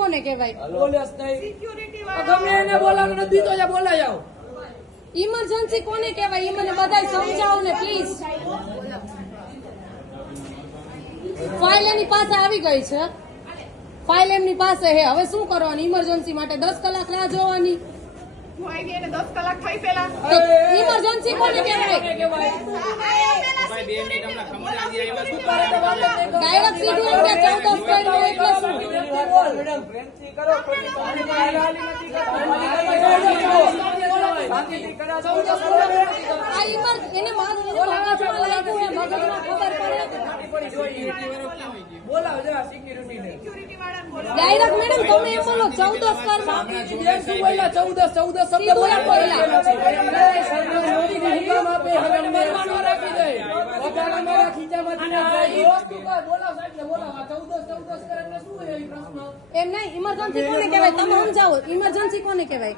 કોને કહેવાય? પોલીસ નહીં ગમે એને બોલાવો નથી તો બોલાય આવો. ઇમરજન્સી કોને કહેવાય? એ મને બધા સમજાવો ને પ્લીઝ ફાઇલ એની પાસે આવી ગઈ છે. ફાઇલ એમની પાસે હે હવે શું કરવાની? ઇમરજન્સી માટે દસ કલાક રાહ જોવાની. ઇમરજન્સી કોને કહેવાય? ડાયરેક્ટ સીધું એમ કે ચૌદ દસ કર્યું એટલે શું મેડમ પ્રેમથી કરો બોલાવો જરા સિક્યુરિટીને. ડાયરેક્ટ મેડમ તમે એમ બોલો ચૌદ દસ કરવા? ચૌદસ ચૌદસ શબ્દ પગાર મારા ખીચામાંથી. બોલાવો સાહેબને બોલાવો. આ ચૌદસ ચૌદસ કરે એટલે શું એ પ્રશ્ન? એમ નહીં ઇમરજન્સી કોને કહેવાય? તમે સમજાવો ઇમરજન્સી કોને કહેવાય?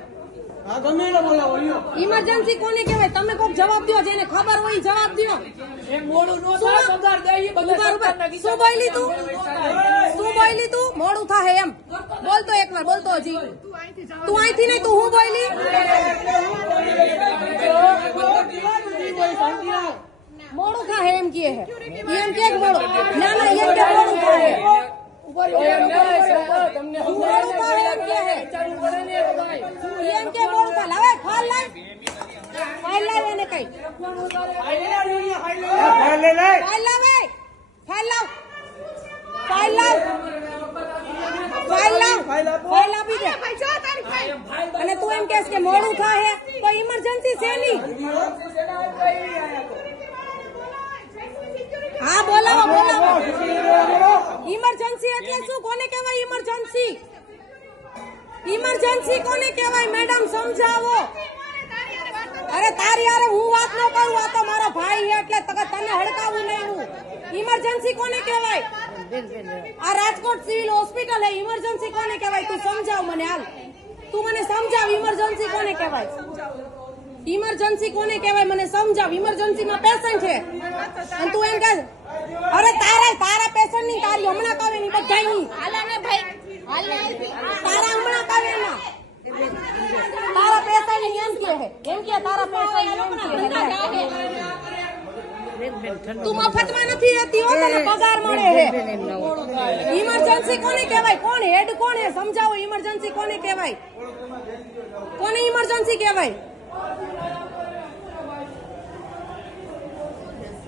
ઇમરજન્સી કોને કહેવાય? તમે કોક જવાબ દો જેને ખબર હોય જવાબ દો એમ મોડું ન થાય, પગાર દે એ બધા ઊભા ઊભા. સરકારના શું બોલી તું. શું બોલી તું? મોડું થાય એમ. બોલતો એકવાર બોલતો હજી. તું અહીંથી નહીં તું અહીંથી નહીં તું હું બોલી? મોડું થાય એમ કે હે ઈ એમ કે મોડું ના ના એમ કે મોડું થાય ઉપર એમ નહીં, સાહેબ, તમને તું ખબર મોડું થાય એમ કે હે વિચારવું પડે ને એ બધાય. ઈ એમ કે મોડું થાય લાવે ફાઇલ લાવ ફાઇલ લાવ એને કઈ ફાઇલ લાવે ફાઇલ લાવ ફાઇલ લાવ ફાઇલ લાવ ફાઇલ આપી દે ભાઈ જો તારી ફાઈલ અને તું એમ કહેશ કે મોડું થાય તો ઇમરજન્સી છે ની હા, બોલાવો બોલાવો. ઇમરજન્સી એટલે શું? કોને કહેવાય ઇમરજન્સી ઇમરજન્સી કોને કહેવાય? મેડમ સમજાવો. અરે, તારી અરે હું વાત ન કરું, આ તો મારો ભાઈ એટલે તને હડકાવું નહીં હું. ઇમરજન્સી કોને કહેવાય? આ રાજકોટ સિવિલ હોસ્પિટલ હે. ઇમરજન્સી કોને કહેવાય? તું સમજાવ મને હાલ. તું મને સમજાવ ઇમરજન્સી કોને કહેવાય? ઇમરજન્સી કોને કહેવાય? મને સમજાવ. ઇમરજન્સી માં પેશન્ટ છે. અને તું એમ કહે અરે તારા તારા પેશન્ટની તારી હમણાં કાવે ની બધાયની હાલાને ભાઈ તારા હમણાં કાવે ના તારા પેશન્ટની એમ કે હે એમ કે તારા પેશન્ટ એમ કે હે તું મફતમાં નથી રહેતી હો તને પગાર મળે છે. ઇમરજન્સી કોને કહેવાય? કોણ હેડ કોણ હે સમજાવો ઇમરજન્સી કોને કહેવાય? કોને ઇમરજન્સી કહેવાય?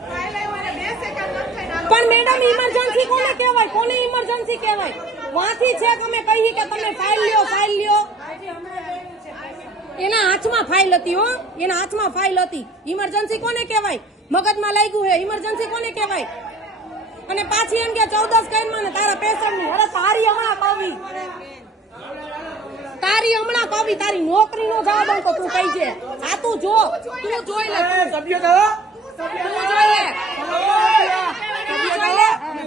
ફાઈલ આવી મને બે સેકન્ડ નથી થઈને હાલો. પણ મેડમ ઇમરજન્સી કોને કહેવાય? કોને ઇમરજન્સી કહેવાય? વાંથી છે કે અમે કહીએ કે તમે ફાઇલ લ્યો ફાઇલ લ્યો. એના હાથમાં ફાઇલ હતી હો. એના હાથમાં ફાઇલ હતી. ઇમરજન્સી કોને કહેવાય? મગજમાં લાગ્યું હે. ઇમરજન્સી કોને કહેવાય? અને પાછી એમ કે ચૌદસ કઈ તારા પેશન્ટની અરે તારી હમણાં પાવી. તારી હમણાં પાવી. તારી નોકરી નો જવાબ દઉં તું કહી છે? આ તું જો. તું જોઈ લે તું. જોઈ લે તું જોઈ લે ચૌદસની જેને દેતી હતી